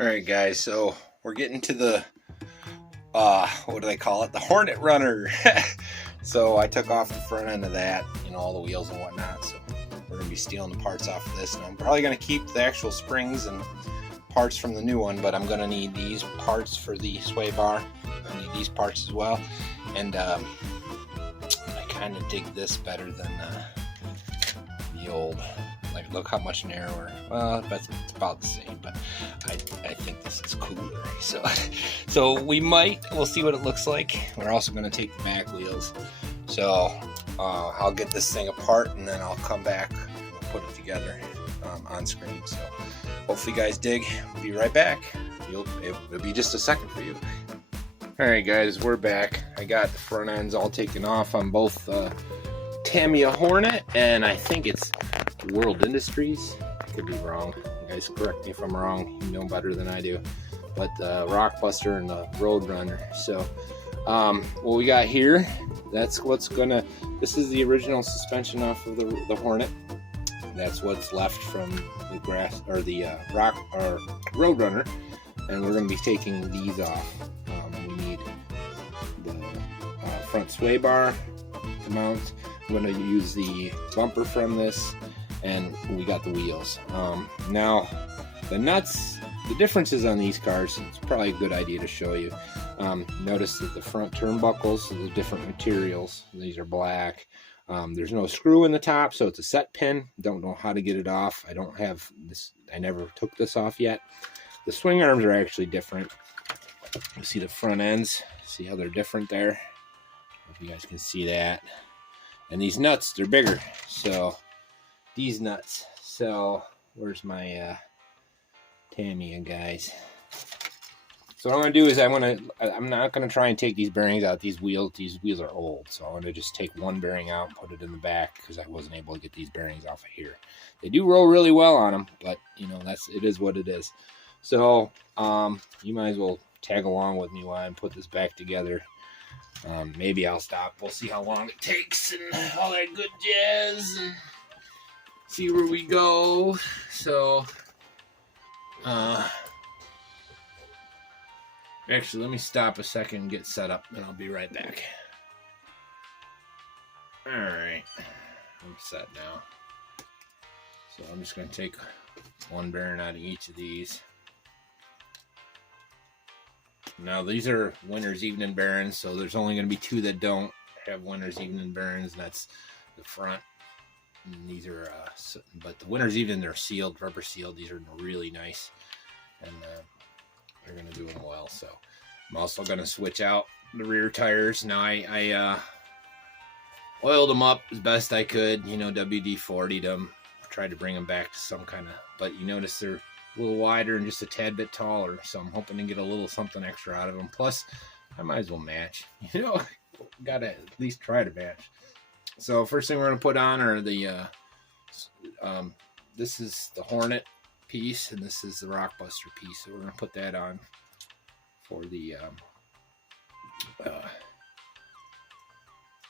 Alright guys, so we're getting to the what do they call it? The Hornet Runner. So I took off the front end of that, you know, all the wheels and whatnot. So we're gonna be stealing the parts off of this. And I'm probably gonna keep the actual springs and parts from the new one, but I'm gonna need these parts for the sway bar. I need these parts as well. And I kind of dig this better than the old. Like, look how much narrower. Well, it's about the same, but I think this is cooler. So we'll see what it looks like. We're also going to take the back wheels. So I'll get this thing apart and then I'll come back and we'll put it together on screen. So hopefully you guys dig. We'll be right back. It'll be just a second for you. Alright guys, we're back. I got the front ends all taken off on both Tamiya Hornet and I think it's World Industries. I could be wrong. You guys correct me if I'm wrong. You know better than I do. But the Rockbuster and the Road Runner. So what we got here, that's what's gonna, this is the original suspension off of the Hornet. That's what's left from the grass or the Road Runner, and we're gonna be taking these off. We need the front sway bar to mount. I'm gonna use the bumper from this, and we got the wheels. Now the nuts, the differences on these cars, it's probably a good idea to show you. Notice that the front turnbuckles are the different materials. These are black. There's no screw in the top, so it's a set pin. Don't know how to get it off. I don't have this, I never took this off yet. The swing arms are actually different. You see the front ends, see how they're different there? Hope you guys can see that. And these nuts, they're bigger. So these nuts. So where's my Tamiya guys? So what I'm gonna do is I'm not gonna try and take these bearings out. These wheels are old, so I'm gonna just take one bearing out and put it in the back because I wasn't able to get these bearings off of here. They do roll really well on them, but you know, it is what it is. So you might as well tag along with me while I put this back together. Maybe I'll stop. We'll see how long it takes and all that good jazz and see where we go. So actually, let me stop a second and get set up and I'll be right back. Alright, I'm set now. So I'm just going to take one bearing out of each of these. Now these are winner's evening bearings, so there's only going to be two that don't have winner's evening bearings, and that's the front. And these are, but the winner's evening, they're sealed, rubber sealed. These are really nice, and they're going to do them well. So I'm also going to switch out the rear tires. Now I oiled them up as best I could, you know, WD-40'd them, tried to bring them back to some kind of, but you notice they're a little wider and just a tad bit taller, so I'm hoping to get a little something extra out of them. Plus I might as well match, you know, gotta at least try to match. So first thing we're going to put on are the this is the Hornet piece and this is the Rockbuster piece, so we're going to put that on for the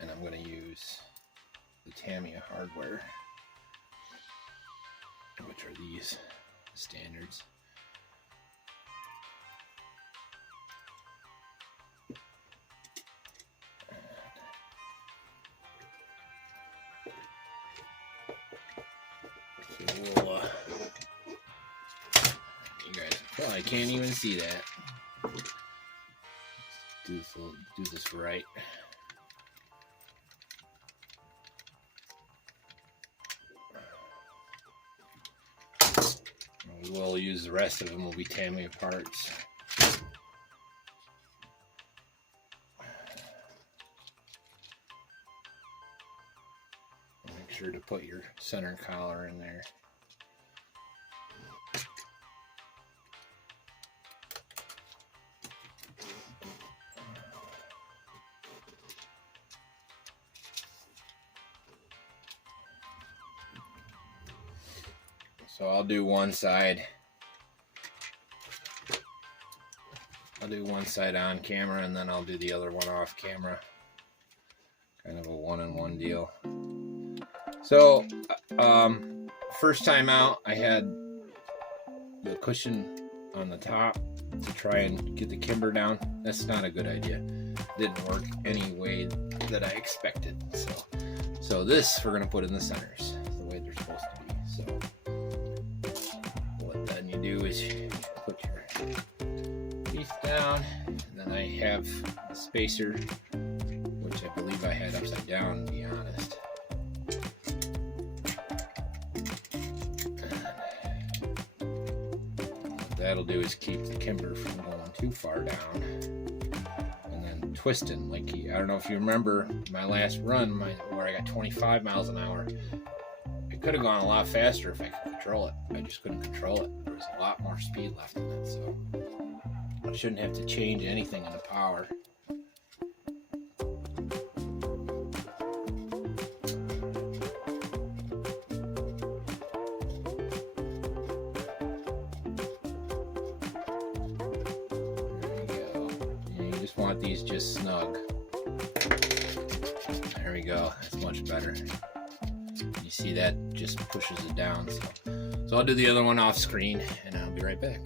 and I'm going to use the Tamiya hardware, which are these standards. So we'll, you guys probably can't even see that. Do this right. We will use the rest of them, will be Tamiya parts. Make sure to put your center collar in there. So I'll do one side. I'll do one side on camera and then I'll do the other one off camera. Kind of a one-on-one deal. So, first time out, I had the cushion on the top to try and get the kimber down. That's not a good idea. Didn't work any way that I expected. So this we're gonna put in the centers the way they're supposed to be. So what then you do is you put your piece down, and then I have the spacer, which I believe I had upside down, to be honest. What that'll do is keep the kimber from going too far down, and then twisting. Like, I don't know if you remember my last run, where I got 25 miles an hour. It could have gone a lot faster if I could control it. I just couldn't control it. There was a lot more speed left in it, so I shouldn't have to change anything in the power. Want these just snug. There we go. That's much better. You see that just pushes it down. So I'll do the other one off screen and I'll be right back.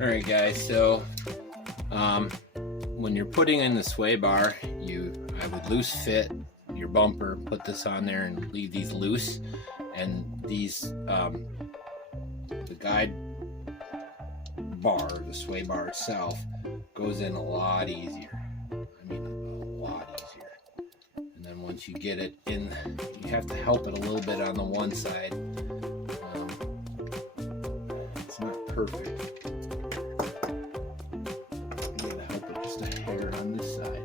Alright guys, so when you're putting in the sway bar, I would loose fit your bumper, put this on there and leave these loose, and these the guide bar, the sway bar itself, goes in a lot easier. I mean, a lot easier. And then once you get it in, you have to help it a little bit on the one side. It's not perfect. You gotta help it just a hair on this side.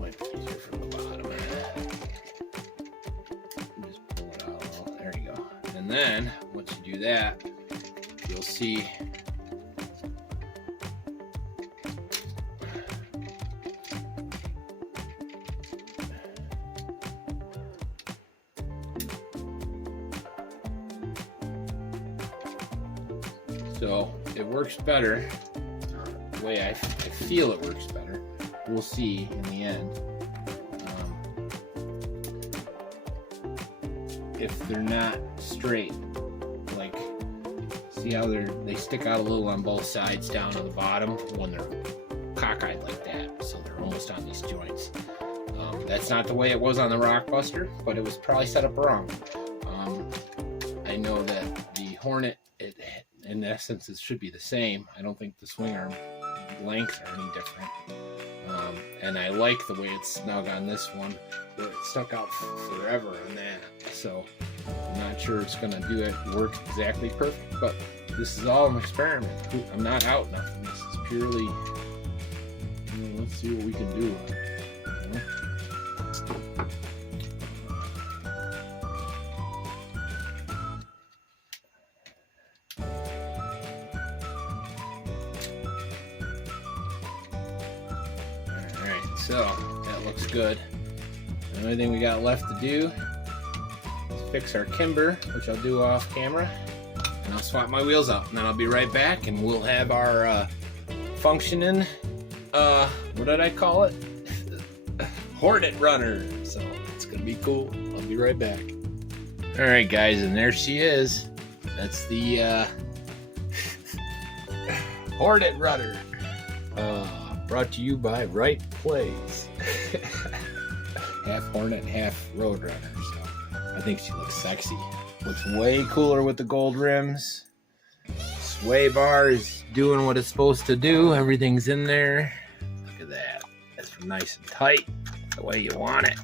Might be easier from the bottom. Just pull it out a little. There you go. And then once you do that, you'll see so it works better the way I feel it works better. We'll see in the end. If they're not straight, like, see how they stick out a little on both sides down to the bottom when they're cockeyed like that, so they're almost on these joints. That's not the way it was on the Rockbuster, but it was probably set up wrong. I know that the Hornet, in essence, it should be the same. I don't think the swing arm lengths are any different. And I like the way it's snug on this one, where it stuck out forever on that. So I'm not sure it's gonna work exactly perfect, but this is all an experiment. I'm not out nothing. This is purely, let's see what we can do. Alright, so that looks good. The only thing we got left to do is fix our kimber, which I'll do off camera. And I'll swap my wheels out, and then I'll be right back, and we'll have our functioning, what did I call it? Hornet Runner. So it's gonna be cool. I'll be right back. All right, guys, and there she is. That's the Hornet Runner. Brought to you by REIT Place. Half Hornet, half Road Runner. So I think she looks sexy. Looks way cooler with the gold rims. Sway bar is doing what it's supposed to do. Everything's in there. Look at that. That's nice and tight, the way you want it.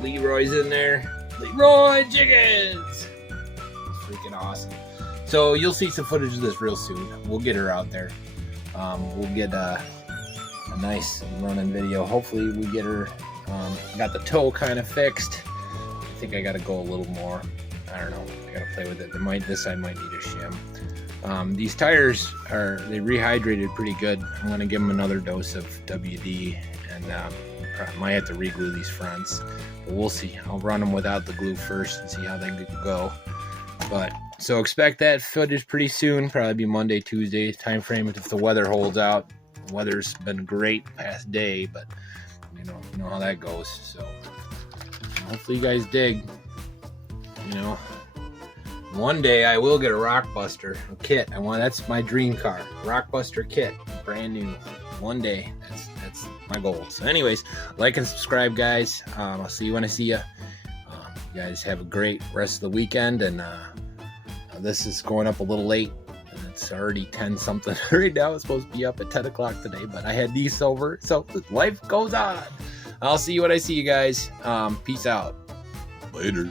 Leroy's in there. Leroy Jenkins. It's freaking awesome. So you'll see some footage of this real soon. We'll get her out there. We'll get a nice running video. Hopefully we get her. Got the toe kind of fixed. I think I got to go a little more. I don't know. I gotta play with it. This I might need a shim. These tires they rehydrated pretty good. I'm gonna give them another dose of WD, and might have to re-glue these fronts. But we'll see. I'll run them without the glue first and see how they go. But so expect that footage pretty soon. Probably be Monday, Tuesday time frame if the weather holds out. The weather's been great past day, but you know how that goes. So hopefully you guys dig. One day I will get a Rockbuster kit. That's my dream car. Rockbuster kit, brand new. One day, that's my goal. So anyways, like and subscribe, guys. I'll see you when I see you. You guys have a great rest of the weekend. And this is going up a little late. It's already 10 something right now. It's supposed to be up at 10 o'clock today, but I had these over, so life goes on. I'll see you when I see you guys. Peace out. Later.